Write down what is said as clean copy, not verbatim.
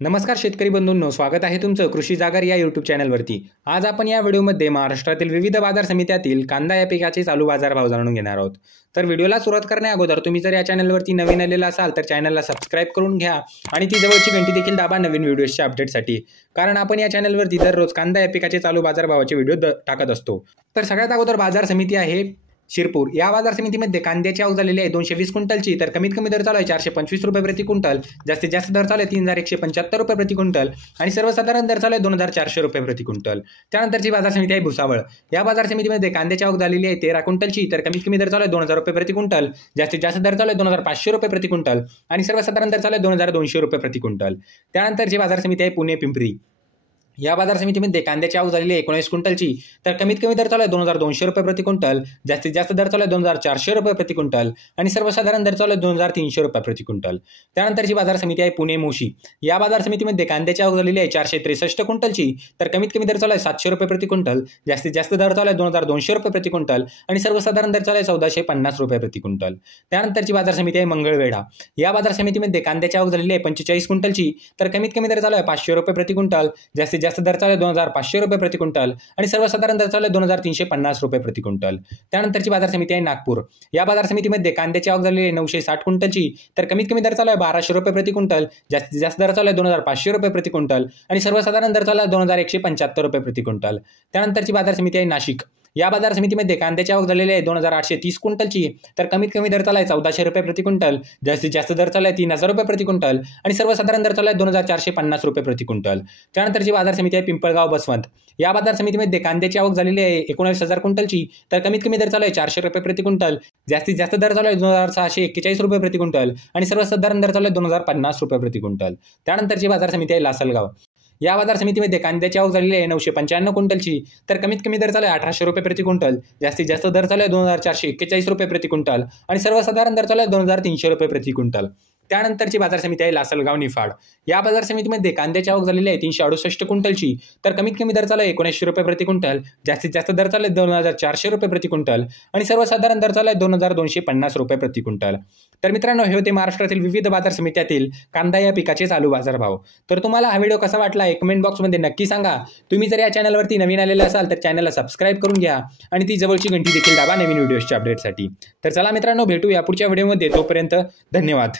नमस्कार शेतकरी बंधूंनो, स्वागत आहे तुमचं कृषी जागर या यूट्यूब चॅनलवरती। आज आपण या व्हिडिओमध्ये महाराष्ट्रातील विविध बाजार समित्यातील कांदा या पिकाचे चालू बाजारभाव जाणून घेणार आहोत। तर व्हिडिओला सुरुवात करण्याअगोदर तुम्ही जर या चॅनलवरती नवीन आलेला असाल तर चॅनलला सबस्क्राइब करून घ्या आणि ती जवळची घंटी देखील दाबा नवीन व्हिडिओच्या अपडेटसाठी, कारण आपण या चॅनलवरती दररोज कांदा या पिकाचे चालू बाजारभावाचे व्हिडिओ टाकत असतो। तर सगळ्यात अगोदर बाजार समिती आहे शिरपूर। या बाजार समितीमध्ये कांद्याची आवक झालेली आहे 220 क्विंटलची। तर कमीत कमी दर चालू आहे 425 रुपये प्रति क्विंटल, जास्तीत जास्त दर चालू आहे 3175 रुपये प्रति क्विंटल आणि सर्वसाधारण दर चालू आहे 2400 रुपये प्रति क्विंटल। त्यानंतरची बाजार समिती आहे भुसावळ। या बाजार समितीमध्ये कांद्याची आवक झालेली आहे 13 क्विंटलची। तर कमीत कमी दर चालू आहे 2000 रुपये प्रति क्विंटल, जास्तीत जास्त दर चालू आहे 2500 रुपये प्रति क्विंटल आणि सर्वसाधारण दर चालू आहे 2200 रुपये प्रति क्विंटल। त्यानंतरची बाजार समिती आहे पुणे पिंपरी। या बाजार समितीमध्ये कांद्याची आवक झालेली आहे 19 क्विंटलची। तर कमीत कमी दर चालू आहे 2200 रुपये प्रति क्विंटल, जास्तीत जास्त दर चालू आहे 2400 रुपये प्रति क्विंटल आणि सर्वसाधारण दर चालू आहे 2300 रुपये प्रति क्विंटल। त्यानंतरची बाजार समिती आहे पुणे मोशी। या बाजार समितीमध्ये कांद्याची आवक झालेली आहे 463 क्विंटलची। तर कमीत कमी दर चालू आहे 700 रुपये प्रति क्विंटल, जास्तीत जास्त दर चालू आहे 2200 रुपये प्रति क्विंटल आणि सर्वसाधारण दर चालू आहे 1450 रुपये प्रति क्विंटल। त्यानंतरची बाजार समिती आहे मंगळवेढा। या बाजार समितीमध्ये कांद्याची आवक झालेली आहे 45 क्विंटलची। तर कमीत कमी दर चालू आहे 500 रुपये प्रति क्विंटल, जास्तीत जास्त दर चालू आहे 2500 रुपये प्रति क्विंटल आणि सर्वसाधारण दर चालू आहे 2350 रुपये प्रति क्विंटल। त्यानंतरची बाजार समिती आहे नागपूर। या बाजार समितीमध्ये कांद्याची आवक झालेली आहे 960 क्विंटलची। तर कमीत कमी दर चालू आहे 1200 रुपये प्रति क्विंटल, जास्तीत जास्त दर चालू आहे 2500 रुपये प्रति क्विंटल आणि सर्वसाधारण दर चालू आहे 2175 रुपये प्रति क्विंटल। त्यानंतरची बाजार समिती आहे नाशिक। या बाजार समितीमध्ये कांद्याची आवक झालेली आहे 2830 क्विंटलची। तर कमीत कमी दर चालू आहे 1400 रुपये प्रति क्विंटल, जास्तीत जास्त दर चालू आहे 3000 रुपये प्रति क्विंटल आणि सर्वसाधारण दर चालू आहे 2450 रुपये प्रति क्विंटल। त्यानंतरची बाजार समिती आहे पिंपळगाव बसवंत। या बाजार समितीमध्ये कांद्याची आवक झालेली आहे 19000 क्विंटलची। तर कमीत कमी दर चालू आहे 400 रुपये प्रति क्विंटल, जास्तीत जास्त दर चालू आहे 2641 रुपये प्रति क्विंटल आणि सर्वसाधारण दर चालू आहे 2050 रुपये प्रति क्विंटल। त्यानंतरची बाजार समिती आहे लासलगाव। या बाजार समितीमध्ये कांद्याची आवक झालेली आहे 995 क्विंटलची। तर कमीत कमी दर चालू आहे 1800 रुपये प्रति क्विंटल, जास्तीत जास्त दर चालू आहे 2441 रुपये प्रति क्विंटल आणि सर्वसाधारण दर चालू आहे 2300 रुपये प्रति क्विंटल। त्यानंतरची बाजार समिती आहे लासलगाव निफाड। या बाजार समितीमध्ये कांद्याची आवक झालेली आहे 368 क्विंटलची। तर कमीत कमी दर चालू आहे 1900 रुपये प्रति क्विंटल, जास्तीत जास्त दर चालू आहे 2400 रुपये प्रति क्विंटल आणि सर्वसाधारण दर चालू आहे 2250 रुपये प्रति क्विंटल। तर मित्रांनो, हे होते महाराष्ट्रातील विविध बाजार समित्यातील कांदा या पिकाचे चालू बाजारभाव। तर तुम्हाला हा व्हिडिओ कसा वाटला हे कमेंट बॉक्समध्ये नक्की सांगा। तुम्ही जर या चॅनलवरती नवीन आलेले असाल तर चॅनलला सबस्क्राइब करून घ्या आणि ती जवळची घंटी देखील दाबा नवीन व्हिडिओच्या अपडेटसाठी। तर चला मित्रांनो, भेटूया पुढच्या व्हिडिओमध्ये। तोपर्यंत धन्यवाद।